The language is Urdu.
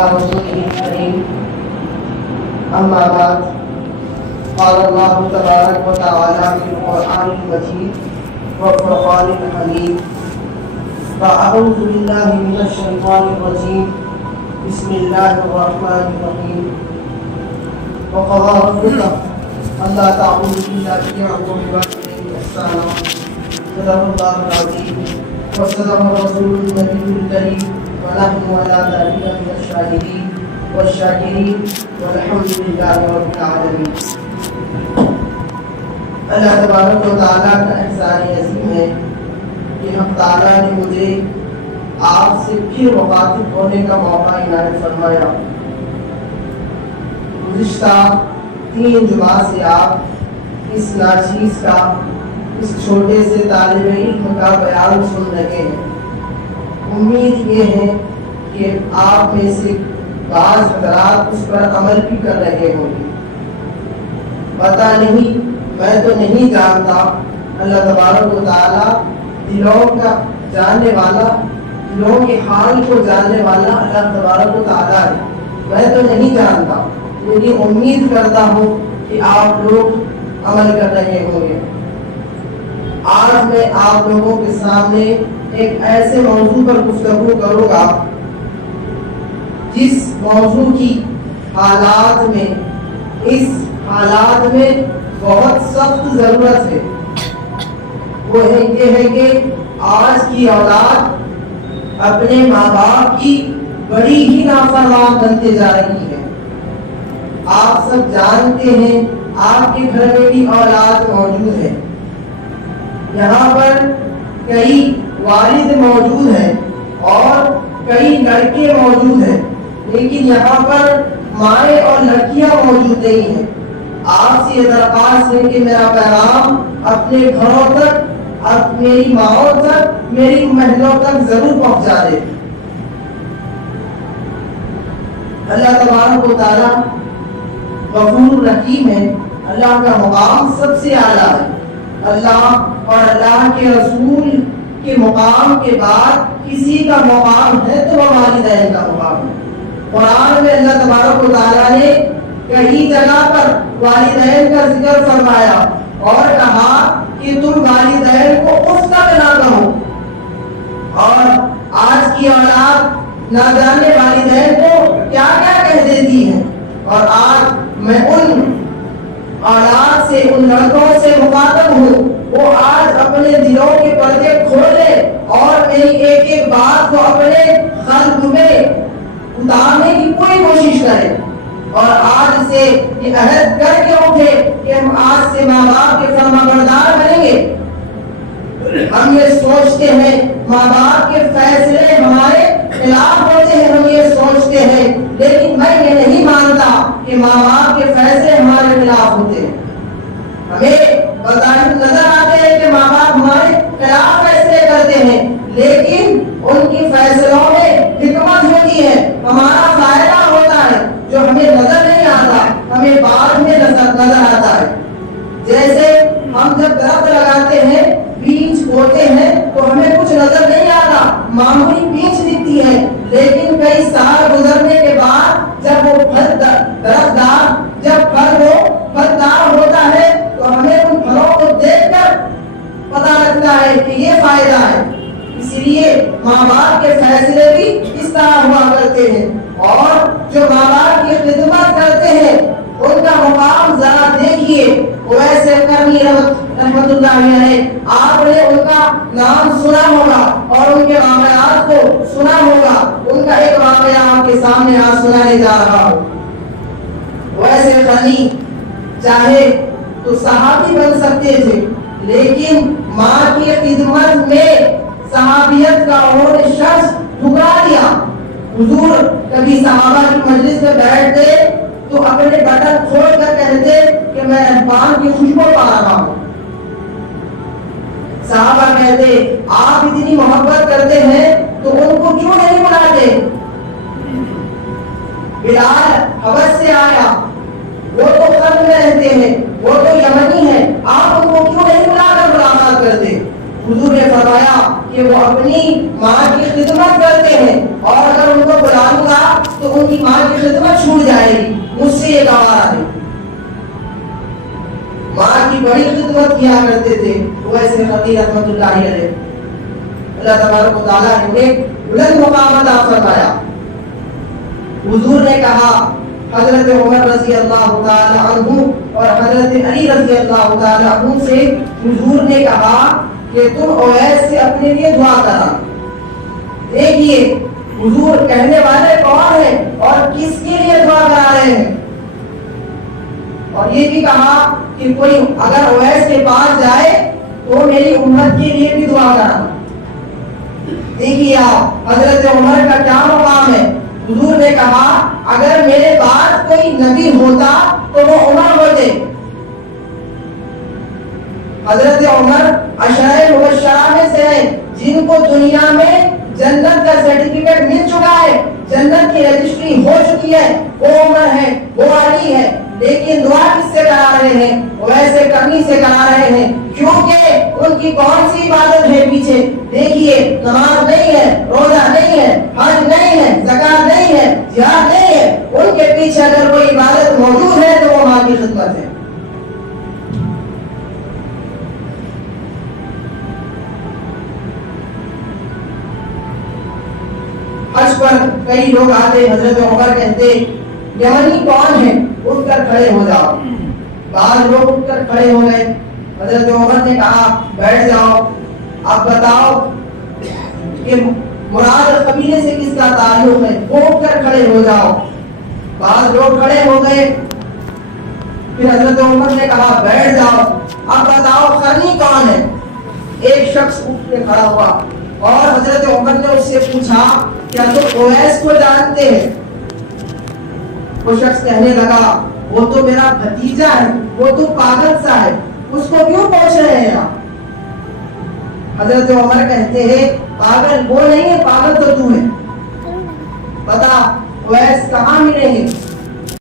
على رسوله الكريم أما بعد قال الله تبارك وتعالى في القرآن المجيد والفرقان الحميد فأعوذ بالله من الشيطان الرجيم بسم الله الرحمن الرحيم وقضى ربك ألا تعبدوا إلا إياه وبالوالدين إحسانا صدق الله العظيم وصدق الرسول النبي الكريم ونحن على ذلك من الشاهدين والشاكرين والحمد لله رب العالمين. اللہ تبارک و تعالیٰ کا احسان عظیم ہے کہ حق تعالیٰ نے مجھے آپ سے پھر مخاطب ہونے کا موقع عنایت فرمایا. گزشتہ 3 جمعہ سے آپ اس ناچیز کا، اس چھوٹے سے طالب علم کا بیان سن رہے ہیں. امید یہ ہے کہ آپ میں سے بعض حضرات اس پر عمل بھی کر رہے ہوں گے. پتہ نہیں، میں تو نہیں جانتا. اللہ تبارک و تعالیٰ دلوں کا جاننے والا، دلوں کے حال کو جاننے والا اللہ تبارک و تعالیٰ ہے. میں تو نہیں جانتا، لیکن امید کرتا ہوں کہ آپ لوگ عمل کر رہے ہوں گے. آج میں آپ لوگوں کے سامنے ایک ایسے موضوع پر گفتگو کروں گا جس موضوع کی اس حالات میں بہت سخت ضرورت ہے. وہ یہ ہے کہ آج کی اولاد اپنے ماں باپ کی بڑی ہی نافرمان بنتے جا رہی ہے. آپ سب جانتے ہیں آپ کے گھر میں بھی اولاد موجود ہے. یہاں پر کئی والد موجود ہیں اور کئی لڑکے موجود ہیں، لیکن یہاں پر مائیں اور لڑکیاں موجود نہیں ہیں. آپ سے یہ درخواست ہے کہ میرا پیغام اپنے گھروں تک، میری ماؤں تک، میری محلوں تک ضرور پہنچا دے. اللہ تبارک و تعالیٰ غفور رحیم ہے. اللہ کا مقام سب سے اعلیٰ ہے. اللہ اور اللہ کے رسول کے مقام کے بعد کسی کا مقام ہے تو وہ والدین کا مقام ہے. قرآن میں اللہ تبارک و تعالیٰ نے کئی جگہ پر والدین کا ذکر فرمایا اور کہا کہ تم والدین کو اف تک نہ کہو. اور آج کی اولاد نہ جانے والدین کو کیا کیا کہہ دیتی ہے. اور آج میں ان اولاد سے، ان لڑکوں سے مخاطب ہوں، وہ آج اپنے دلوں کے پردے کھولے اور میری ایک ایک بات کو اپنے قلب میں اتارنے کی پوری کوشش کرے اور آج سے یہ عہد کر کے اٹھے کہ ہم آج سے ماں باپ کے فرمانبردار بنیں گے. ہم یہ سوچتے ہیں ماں باپ کے فیصلے ہمارے خلاف ہوتے ہیں، ہم یہ سوچتے ہیں، لیکن میں یہ نہیں مانتا کہ ماں باپ کے فیصلے ہمارے خلاف ہوتے ہیں. ہمیں بظاہر نظر آتے ہیں کہ ماں باپ ہمارے خلاف فیصلے کرتے ہیں، لیکن ان کی فیصلوں میں حکمت ہوتی ہے، ہمارا فائدہ ہوتا ہے جو ہمیں نظر نہیں آتا، ہمیں بعد میں نظر آتا ہے. جیسے ہم جب درخت لگاتے ہیں، بیج بوتے ہیں تو ہمیں کچھ نظر نہیں آتا، معمولی بیج دکھتی ہے، لیکن کئی سال گزرنے کے بعد جب وہ پھلدار ہوتا ہے تو ہمیں ان پھلوں کو دیکھ کر پتہ لگتا ہے کہ یہ فائدہ ہے. اسی لیے ماں باپ کے فیصلے بھی اس طرح ہوا کرتے ہیں. اور جو ماں باپ کی خدمت کرتے ہیں ان کا مقام ذرا دیکھیے. ویسے کرنی رحمت اللہ علیہ، آپ نے ان کا نام سنا ہوگا اور ان کے واقعات کو سنا ہوگا. ان کا ایک واقعہ آپ کے سامنے آج سنانے جا رہا ہوں. ویسے غنی چاہے تو صحابی بن سکتے تھے، لیکن ماں کی خدمت میں صحابیت کا انہوں نے شخص ٹھکرا دیا. حضور کبھی صحابہ کی مجلس میں بیٹھتے تو اپنے بٹن کھول کر کہتے کہ میں رحمان کی خوشبو پا رہا ہوں. صحابہ کہتے آپ اتنی محبت کرتے ہیں تو ان کو کیوں نہیں بلاتے؟ بلال حبش سے آیا، وہ تو قلب میں رہتے ہیں، وہ تو یمنی ہے، آپ ان کو کیوں نہیں بلا کر ملاقات کرتے؟ حضور نے فرمایا کہ وہ اپنی ماں کی خدمت کرتے ہیں اور اگر ان کو بلا لوں گا تو ان کی ماں کی خدمت چھوٹ جائے گی، مجھ سے یہ گوارا ہے۔ ماں کی بڑی خدمت کیا کرتے تھے ویسے خطیب رحمۃ اللہ علیہ، اللہ تبارک و تعالیٰ نے انہیں بلند مقام عطا فرمایا۔ حضور نے کہا، حضرت عمر رضی اللہ تعالی عنہ اور حضرت علی رضی اللہ تعالی عنہ سے حضور نے کہا کہ تم اویس سے اپنے لیے دعا کرا۔ دیکھیے حضور کہنے والے کون ہیں اور کس کے لیے دعا کرا رہے ہیں، اور یہ بھی کہا کہ کوئی اگر اویس کے پاس جائے تو میری امت کے لیے بھی دعا کرا۔ دیکھیے آپ حضرت عمر کا کیا مقام ہے۔ حضور نے کہا اگر میرے بعد کوئی نبی ہوتا تو وہ عمر ہوتے۔ حضرت عمر عشرہ مبشرہ میں سے ہیں جن کو دنیا میں جنت کا سرٹیفکیٹ مل چکا ہے، جنت کی رجسٹری ہو چکی ہے، وہ عمر ہے، وہ علی ہے، لیکن دعا کس سے کرا رہے ہیں؟ ویسے کرنی سے کرا رہے ہیں، کیونکہ ان کی کون سی عبادت ہے پیچھے؟ دیکھیے نماز نہیں ہے، روزہ نہیں ہے، حج نہیں ہے، زکات نہیں ہے، جہاد نہیں ہے، ان کے پیچھے اگر کوئی عبادت موجود ہے تو وہ ماں کی خدمت ہے۔ حج پر کئی لوگ آتے، حضرت عمر کہتے یمنی کون ہے اٹھ کر کھڑے ہو جاؤ۔ بعض لوگ اٹھ کر کھڑے ہو گئے، حضرت عمر نے کہا بیٹھ جاؤ، اب بتاؤ کہ مراد قبیلے سے کس کا تعلق ہے، وہ اٹھ کر کھڑے ہو جاؤ۔ بعض لوگ کھڑے ہو گئے، پھر حضرت عمر نے کہا بیٹھ جاؤ، اب بتاؤ قرنی کون ہے۔ ایک شخص اٹھ کے کھڑا ہوا اور حضرت عمر نے اس سے پوچھا کیا تم اویس کو جانتے ہیں؟ وہ شخص کہنے لگا وہ تو میرا بھتیجا ہے، وہ تو پاگل سا ہے، اس کو کیوں پوچھ رہے ہیں آپ؟ حضرت عمر کہتے ہیں پاگل وہ نہیں ہے، پاگل تو